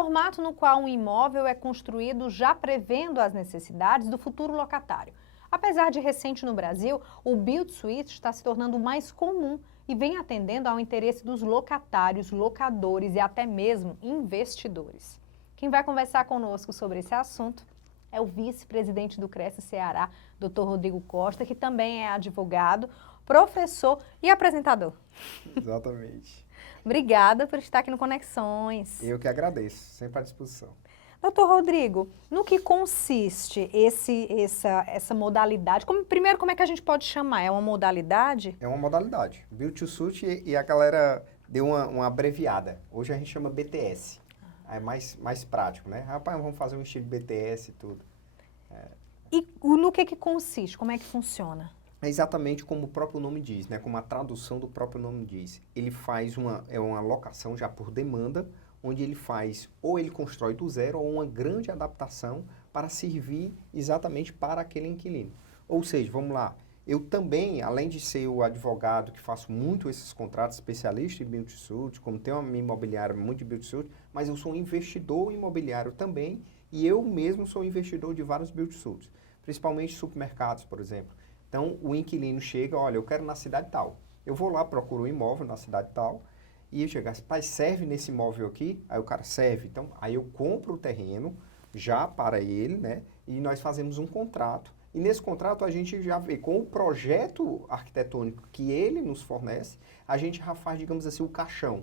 formato no qual um imóvel é construído já prevendo as necessidades do futuro locatário. Apesar de recente no Brasil, o Build-to-Suit está se tornando mais comum e vem atendendo ao interesse dos locatários, locadores e até mesmo investidores. Quem vai conversar conosco sobre esse assunto é o vice-presidente do Cresce Ceará, Dr. Rodrigo Costa, que também é advogado, professor e apresentador. Exatamente. Obrigada por estar aqui no Conexões. Eu que agradeço, sempre à disposição. Doutor Rodrigo, no que consiste essa modalidade? Primeiro, como é que a gente pode chamar? É uma modalidade? É uma modalidade. Build-to-Suit e a galera deu uma abreviada. Hoje a gente chama BTS. É mais prático, né? Rapaz, vamos fazer um estilo BTS e tudo. E no que consiste? Como é que funciona? É exatamente como o próprio nome diz, né? Como a tradução do próprio nome diz. Ele faz uma locação já por demanda, onde ele faz, ou ele constrói do zero, ou uma grande adaptação para servir exatamente para aquele inquilino. Ou seja, vamos lá, eu também, além de ser o advogado que faço muito esses contratos, especialista em build-to-suit, como tenho uma minha imobiliária muito de build-to-suit, mas eu sou um investidor imobiliário também, e eu mesmo sou investidor de vários build-to-suits, principalmente supermercados, por exemplo. Então, o inquilino chega, olha, eu quero na cidade tal. Eu vou lá, procuro um imóvel na cidade tal, e eu chego, pai, serve nesse imóvel aqui? Aí o cara, serve. Então, aí eu compro o terreno já para ele, né? E nós fazemos um contrato. E nesse contrato a gente já vê, com o projeto arquitetônico que ele nos fornece, a gente já faz, digamos assim, o caixão.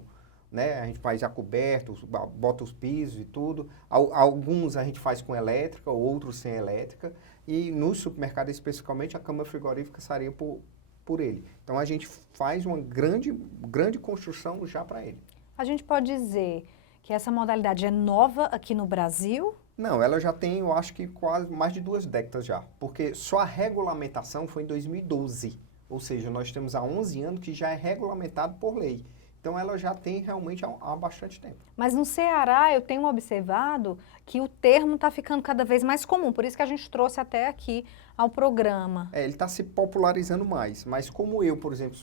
Né? A gente faz já coberto, bota os pisos e tudo. Alguns a gente faz com elétrica, outros sem elétrica. E no supermercado, especificamente, a cama frigorífica seria por ele. Então, a gente faz uma grande construção já para ele. A gente pode dizer que essa modalidade é nova aqui no Brasil? Não, ela já tem, eu acho que quase mais de 2 décadas já. Porque só a regulamentação foi em 2012. Ou seja, nós temos há 11 anos que já é regulamentado por lei. Então, ela já tem realmente há bastante tempo. Mas no Ceará, eu tenho observado que o termo está ficando cada vez mais comum. Por isso que a gente trouxe até aqui ao programa. Ele está se popularizando mais. Mas como eu, por exemplo,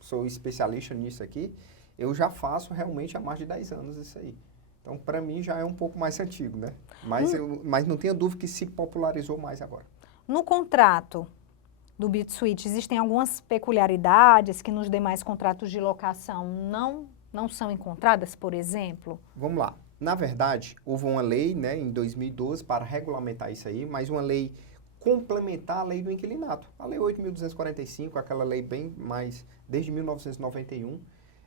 sou especialista nisso aqui, eu já faço realmente há mais de 10 anos isso aí. Então, para mim, já é um pouco mais antigo, né? Mas não tenha dúvida que se popularizou mais agora. No contrato do Build-to-Suit, existem algumas peculiaridades que nos demais contratos de locação não são encontradas, por exemplo? Vamos lá. Na verdade, houve uma lei, né, em 2012 para regulamentar isso aí, mas uma lei complementar a lei do inquilinato. A lei 8.245, aquela lei bem mais desde 1991.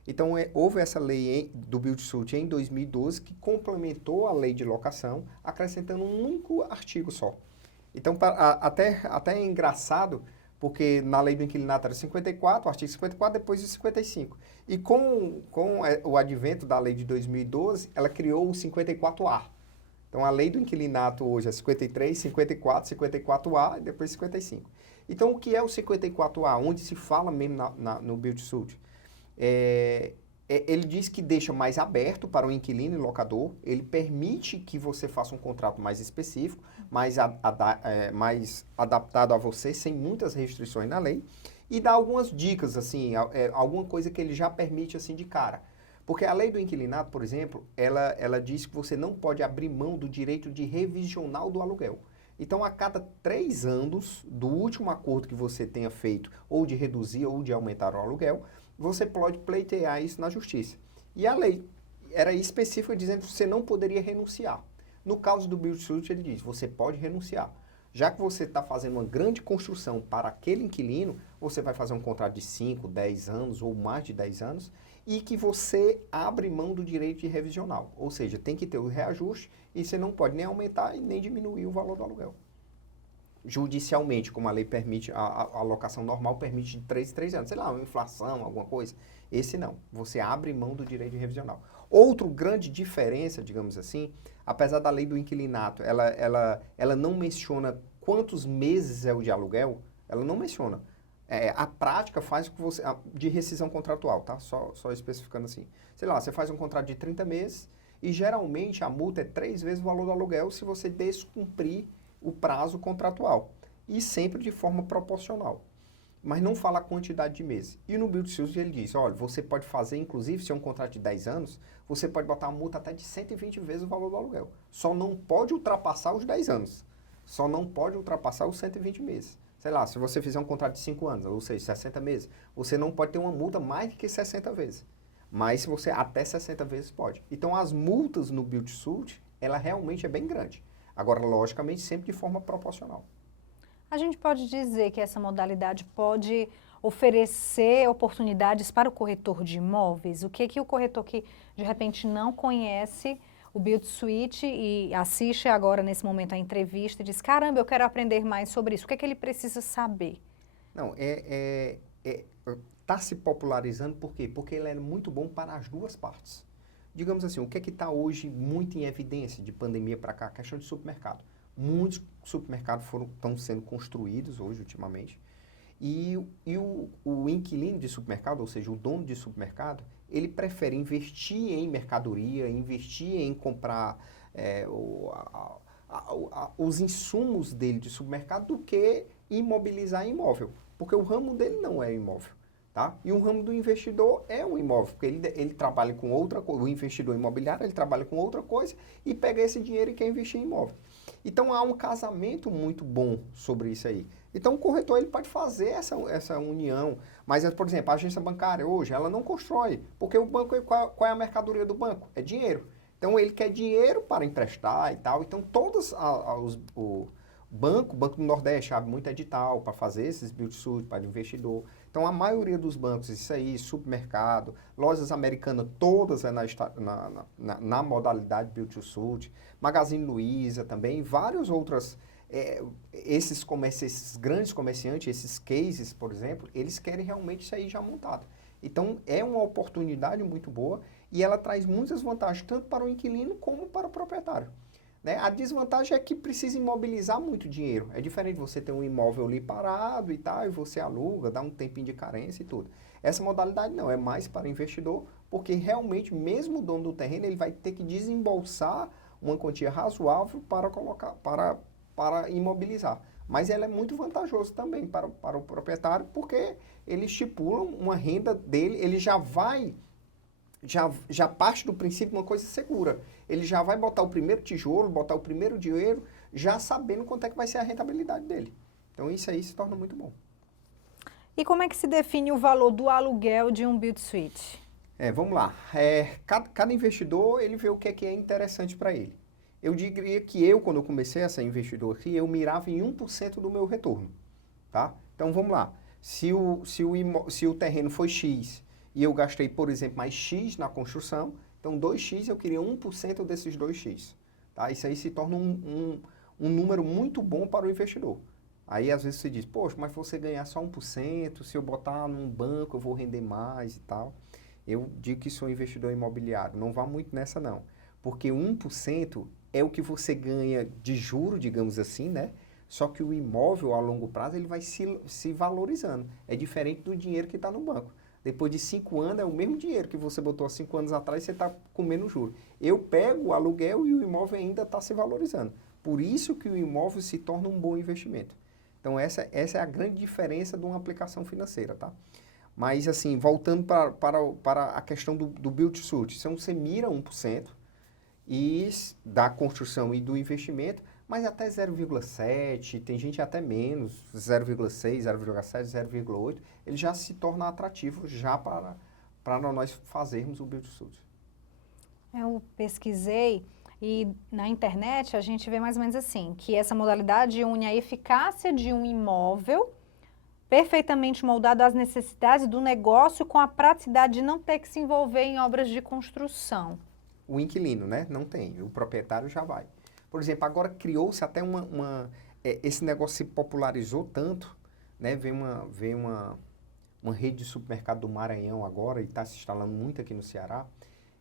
Então, houve essa lei do Build-to-Suit em 2012 que complementou a lei de locação, acrescentando um único artigo só. Então, até é engraçado, porque na lei do inquilinato era 54, o artigo 54, depois o 55. E com o advento da lei de 2012, ela criou o 54A. Então, a lei do inquilinato hoje é 53, 54, 54A e depois 55. Então, o que é o 54A? Onde se fala mesmo no Build-to-Suit? Ele diz que deixa mais aberto para o inquilino e locador, ele permite que você faça um contrato mais específico, mais adaptado a você, sem muitas restrições na lei, e dá algumas dicas, assim, alguma coisa que ele já permite assim de cara. Porque a lei do inquilinato, por exemplo, ela diz que você não pode abrir mão do direito de revisional do aluguel. Então, a cada 3 anos do último acordo que você tenha feito, ou de reduzir ou de aumentar o aluguel, você pode pleitear isso na justiça. E a lei era específica dizendo que você não poderia renunciar. No caso do Build-to-Suit, ele diz, você pode renunciar. Já que você está fazendo uma grande construção para aquele inquilino, você vai fazer um contrato de 5, 10 anos ou mais de 10 anos, e que você abre mão do direito de revisional. Ou seja, tem que ter o reajuste e você não pode nem aumentar e nem diminuir o valor do aluguel. Judicialmente, como a lei permite, a locação normal permite de 3 anos. Sei lá, uma inflação, alguma coisa. Esse não. Você abre mão do direito de revisional. Outra grande diferença, digamos assim, apesar da lei do inquilinato, ela não menciona quantos meses é o de aluguel, ela não menciona. A prática faz com que você, de rescisão contratual, tá? Só especificando assim. Sei lá, você faz um contrato de 30 meses e geralmente a multa é 3 vezes o valor do aluguel se você descumprir o prazo contratual. E sempre de forma proporcional. mas não fala a quantidade de meses. E no Build Suit ele diz, olha, você pode fazer, inclusive, se é um contrato de 10 anos, você pode botar uma multa até de 120 vezes o valor do aluguel. Só não pode ultrapassar os 10 anos. Só não pode ultrapassar os 120 meses. Sei lá, se você fizer um contrato de 5 anos, ou seja, 60 meses, você não pode ter uma multa mais do que 60 vezes. Mas se você até 60 vezes pode. Então as multas no Build Suit, ela realmente é bem grande. Agora, logicamente, sempre de forma proporcional. A gente pode dizer que essa modalidade pode oferecer oportunidades para o corretor de imóveis? O que que o corretor que de repente não conhece o Build Suite e assiste agora nesse momento a entrevista e diz, caramba, eu quero aprender mais sobre isso. O que é que ele precisa saber? Não, está se popularizando por quê? Porque ele é muito bom para as duas partes. Digamos assim, o que é que está hoje muito em evidência de pandemia para cá? A questão de supermercado. Muitos supermercados estão sendo construídos hoje, ultimamente, e o inquilino de supermercado, ou seja, o dono de supermercado, ele prefere investir em mercadoria, investir em comprar os insumos dele de supermercado do que imobilizar imóvel, porque o ramo dele não é imóvel. Tá? E o ramo do investidor é o imóvel, porque ele trabalha com outra coisa, o investidor imobiliário, ele trabalha com outra coisa e pega esse dinheiro e quer investir em imóvel. Então há um casamento muito bom sobre isso aí. Então o corretor ele pode fazer essa união, mas, por exemplo, a agência bancária hoje, ela não constrói, porque o banco, qual é a mercadoria do banco? É dinheiro. Então ele quer dinheiro para emprestar e tal, então todos o Banco do Nordeste abre muito edital para fazer esses build suit para investidor. Então, a maioria dos bancos, isso aí, supermercado, lojas americanas, todas é na modalidade build to suit. Magazine Luiza também, vários outros, esses grandes comerciantes, esses cases, por exemplo, eles querem realmente isso aí já montado. Então, é uma oportunidade muito boa e ela traz muitas vantagens, tanto para o inquilino como para o proprietário. Né? A desvantagem é que precisa imobilizar muito dinheiro. É diferente de você ter um imóvel ali parado e tal, e você aluga, dá um tempinho de carência e tudo. Essa modalidade não, é mais para investidor, porque realmente, mesmo o dono do terreno, ele vai ter que desembolsar uma quantia razoável para colocar, para imobilizar. Mas ela é muito vantajoso também para o proprietário, porque ele estipula uma renda dele, ele já parte do princípio de uma coisa segura. Ele já vai botar o primeiro tijolo, botar o primeiro dinheiro, já sabendo quanto é que vai ser a rentabilidade dele. Então isso aí se torna muito bom. E como é que se define o valor do aluguel de um Build Suite? Vamos lá. Cada investidor, ele vê o que é interessante para ele. Eu diria que quando eu comecei a ser investidor aqui, eu mirava em 1% do meu retorno. Tá? Então vamos lá. Se o terreno foi X, e eu gastei, por exemplo, mais X na construção, então 2X eu queria 1% desses 2X. Tá? Isso aí se torna um número muito bom para o investidor. Aí às vezes você diz, poxa, mas você ganhar só 1%, se eu botar num banco eu vou render mais e tal. Eu digo que sou investidor imobiliário, não vá muito nessa não. Porque 1% é o que você ganha de juro, digamos assim, né? Só que o imóvel a longo prazo ele vai se valorizando. É diferente do dinheiro que está no banco. Depois de 5 anos, é o mesmo dinheiro que você botou há 5 anos atrás e você está comendo juros. Eu pego o aluguel e o imóvel ainda está se valorizando. Por isso que o imóvel se torna um bom investimento. Então, essa é a grande diferença de uma aplicação financeira, tá? Mas, assim, voltando para a questão do build to suit. Então, você mira 1% da construção e do investimento, mas até 0,7, tem gente até menos, 0,6, 0,7, 0,8, ele já se torna atrativo já para nós fazermos o build to suit. Eu pesquisei e na internet a gente vê mais ou menos assim, que essa modalidade une a eficácia de um imóvel perfeitamente moldado às necessidades do negócio com a praticidade de não ter que se envolver em obras de construção. O inquilino, né? Não tem, o proprietário já vai. Por exemplo, agora criou-se até esse negócio se popularizou tanto, né? Vem uma rede de supermercado do Maranhão agora e está se instalando muito aqui no Ceará.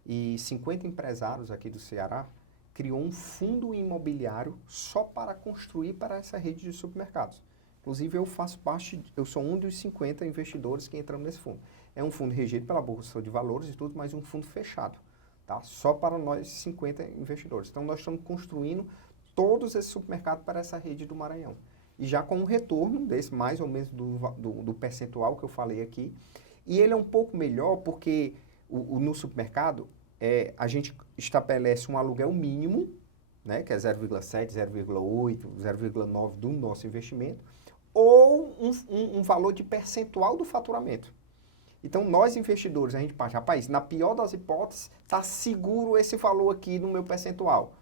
E 50 empresários aqui do Ceará criou um fundo imobiliário só para construir para essa rede de supermercados. Inclusive, eu faço parte, eu sou um dos 50 investidores que entram nesse fundo. É um fundo regido pela Bolsa de Valores e tudo, mas um fundo fechado. Tá? Só para nós 50 investidores. Então, nós estamos construindo todos esses supermercados para essa rede do Maranhão. e já com um retorno desse, mais ou menos do percentual que eu falei aqui. E ele é um pouco melhor porque no supermercado a gente estabelece um aluguel mínimo, né, que é 0,7, 0,8, 0,9 do nosso investimento, ou um valor de percentual do faturamento. Então, nós investidores, a gente parte, rapaz, na pior das hipóteses, está seguro esse valor aqui no meu percentual,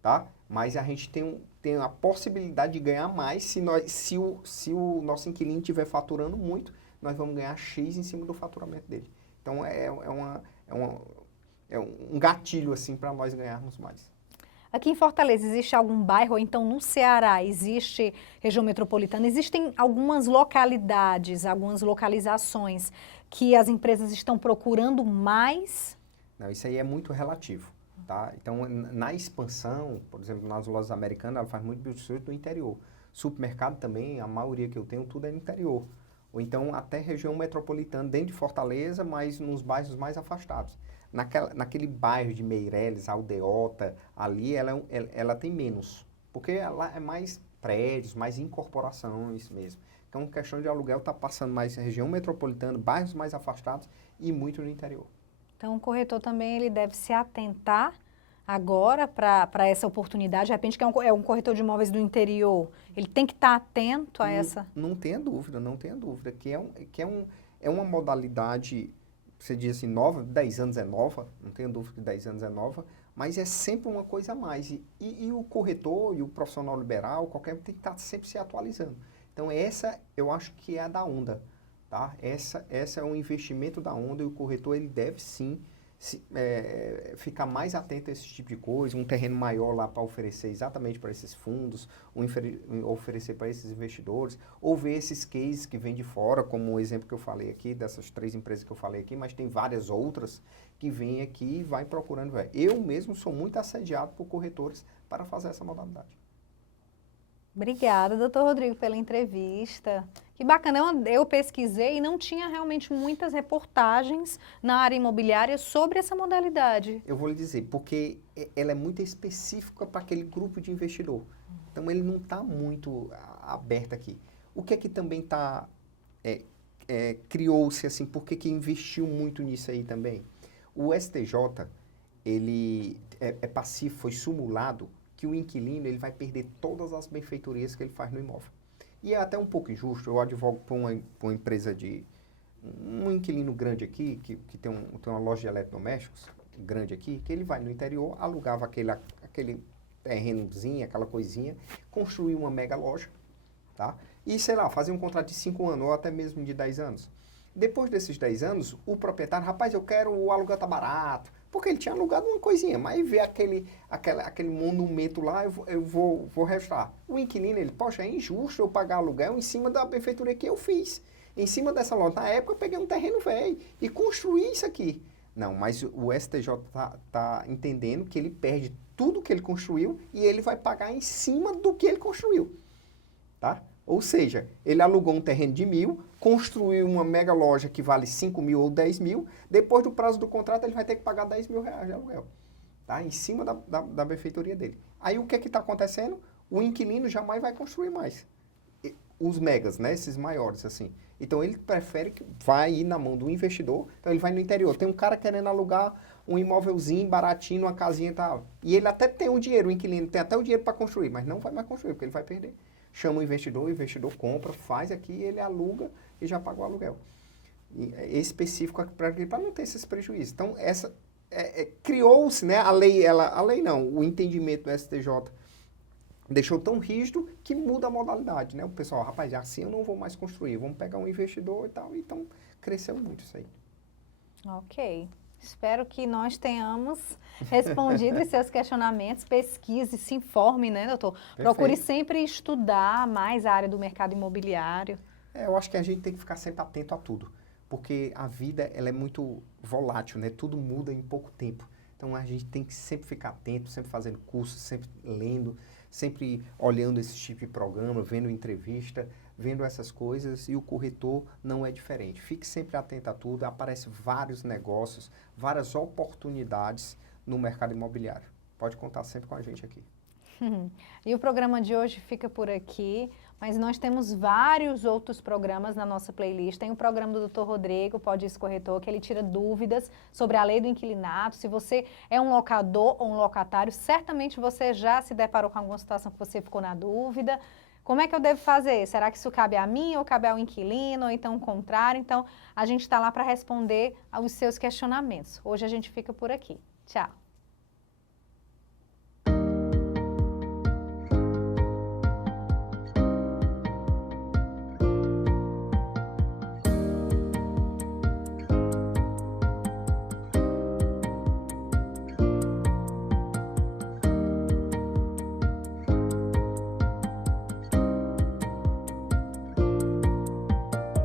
tá? Mas a gente tem a possibilidade de ganhar mais se o nosso inquilino estiver faturando muito, nós vamos ganhar X em cima do faturamento dele. Então, é um gatilho, assim, para nós ganharmos mais. Aqui em Fortaleza, existe algum bairro, ou então no Ceará, existe região metropolitana, existem algumas localidades, algumas localizações que as empresas estão procurando mais? Não, isso aí é muito relativo, tá? Então, na expansão, por exemplo, nas lojas americanas, ela faz muito build-to-suit no interior. Supermercado também, a maioria que eu tenho, tudo é no interior. Ou então, até região metropolitana, dentro de Fortaleza, mas nos bairros mais afastados. Naquele bairro de Meireles, Aldeota, ali ela tem menos, porque lá é mais prédios, mais incorporações mesmo. Então, questão de aluguel está passando mais em região metropolitana, bairros mais afastados e muito no interior. Então, o corretor também ele deve se atentar agora para essa oportunidade, de repente que é um corretor de imóveis do interior, ele tem que estar atento a essa... Não tenha dúvida, que é uma modalidade... Você diz assim, nova, 10 anos é nova, não tenho dúvida que 10 anos é nova, mas é sempre uma coisa a mais. E o corretor e o profissional liberal, qualquer tem que estar sempre se atualizando. Então, essa eu acho que é a da onda, tá? Essa é um investimento da onda e o corretor ele deve sim ficar mais atento a esse tipo de coisa, um terreno maior lá para oferecer exatamente para esses fundos, oferecer para esses investidores, ou ver esses cases que vêm de fora, como o exemplo que eu falei aqui, dessas 3 empresas que eu falei aqui, mas tem várias outras que vêm aqui e vai procurando. Eu mesmo sou muito assediado por corretores para fazer essa modalidade. Obrigada, doutor Rodrigo, pela entrevista. Que bacana, eu pesquisei e não tinha realmente muitas reportagens na área imobiliária sobre essa modalidade. Eu vou lhe dizer, porque ela é muito específica para aquele grupo de investidor. Então, ele não está muito aberto aqui. O que é que também está... criou-se assim, por que investiu muito nisso aí também? O STJ, ele é passivo, foi simulado que o inquilino ele vai perder todas as benfeitorias que ele faz no imóvel. E é até um pouco injusto, eu advogo para uma empresa um inquilino grande aqui, que tem uma loja de eletrodomésticos grande aqui, que ele vai no interior, alugava aquele terrenozinho, aquela coisinha, construir uma mega loja, tá? E, sei lá, fazer um contrato de 5 anos, ou até mesmo de 10 anos. Depois desses 10 anos, o proprietário, rapaz, eu quero, o aluguel tá barato, porque ele tinha alugado uma coisinha, mas vê aquele monumento lá, eu vou registrar. O inquilino, ele, poxa, é injusto eu pagar aluguel em cima da benfeitoria que eu fiz. Em cima dessa loja. Na época, eu peguei um terreno velho e construí isso aqui. Não, mas o STJ tá entendendo que ele perde tudo que ele construiu e ele vai pagar em cima do que ele construiu, tá? Ou seja, ele alugou um terreno de 1.000, construiu uma mega loja que vale 5.000 ou 10.000, depois do prazo do contrato ele vai ter que pagar 10.000 reais de aluguel, tá? Em cima da benfeitoria dele. Aí o que está acontecendo? O inquilino jamais vai construir mais. Os megas, né? Esses maiores, assim. Então ele prefere que vai ir na mão do investidor, então ele vai no interior. Tem um cara querendo alugar um imóvelzinho baratinho, uma casinha e tal. E ele até tem o dinheiro, o inquilino tem até o dinheiro para construir, mas não vai mais construir, porque ele vai perder. Chama o investidor compra, faz aqui, ele aluga e já paga o aluguel. E é específico para não ter esses prejuízos. Então, criou-se, né, a lei não, o entendimento do STJ deixou tão rígido que muda a modalidade, né? O pessoal, rapaz, assim eu não vou mais construir, vamos pegar um investidor e tal. Então, cresceu muito isso aí. Ok. Espero que nós tenhamos respondido os seus questionamentos, pesquise, se informe, né, doutor? Perfeito. Procure sempre estudar mais a área do mercado imobiliário. Eu acho que a gente tem que ficar sempre atento a tudo, porque a vida ela é muito volátil, né? Tudo muda em pouco tempo. Então, a gente tem que sempre ficar atento, sempre fazendo curso, sempre lendo, sempre olhando esse tipo de programa, vendo entrevista, vendo essas coisas, e o corretor não é diferente. Fique sempre atento a tudo, aparecem vários negócios, várias oportunidades no mercado imobiliário. Pode contar sempre com a gente aqui. E o programa de hoje fica por aqui. mas nós temos vários outros programas na nossa playlist. Tem o programa do Dr. Rodrigo, Pode Isso Corretor, que ele tira dúvidas sobre a lei do inquilinato. Se você é um locador ou um locatário, certamente você já se deparou com alguma situação que você ficou na dúvida. Como é que eu devo fazer? Será que isso cabe a mim ou cabe ao inquilino, ou então o contrário? Então, a gente está lá para responder aos seus questionamentos. Hoje a gente fica por aqui. Tchau!